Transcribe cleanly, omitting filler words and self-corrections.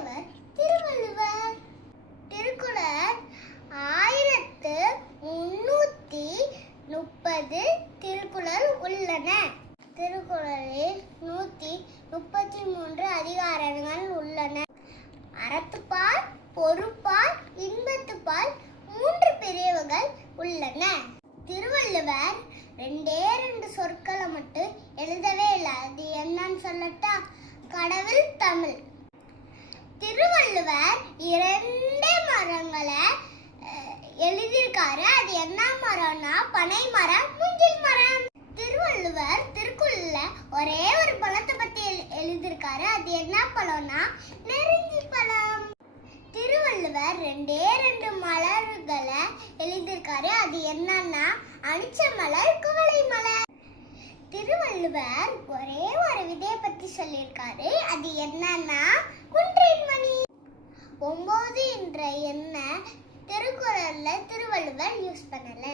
எழுதியவர் திருவள்ளுவர். திருக்குறள் 1330 திருக்குறள் உள்ளன. திருக்குறளில் 133 அதிகாரங்கள் உள்ளன. அறத்துப்பால், பொருட்பால், இன்பத்துப்பால் 3 பிரிவுகள் உள்ளன. திருவள்ளுவர் 2 சொற்களை மட்டும் எழுதவே இல்லை. அது என்னன்னு சொல்லட்டா? கடவுள், தமிழ். திருவள்ளுவர் 2 மரங்களை எழுதியிருக்காரு. அது என்ன மரம்னா பனை மரம், மூங்கில் மரம். திருவள்ளுவர் திருக்குறள்ல ஒரே ஒரு பழத்தை பத்தி எழுதியிருக்காரு. அது என்ன பழம்னா நெருஞ்சி பழம். திருவள்ளுவர் 2 மலர்களை எழுதியிருக்காரு. அது என்னன்னா அனிச்ச மலர், குவளை மலர். திருவள்ளுவர் ஒரே ஒரு விதையை பத்தி சொல்லியிருக்காரு. அது என்னன்னா குன்றின் மணி. 9 என்ற எண்ணை திருக்குறள்ல திருவள்ளுவர் யூஸ் பண்ணல.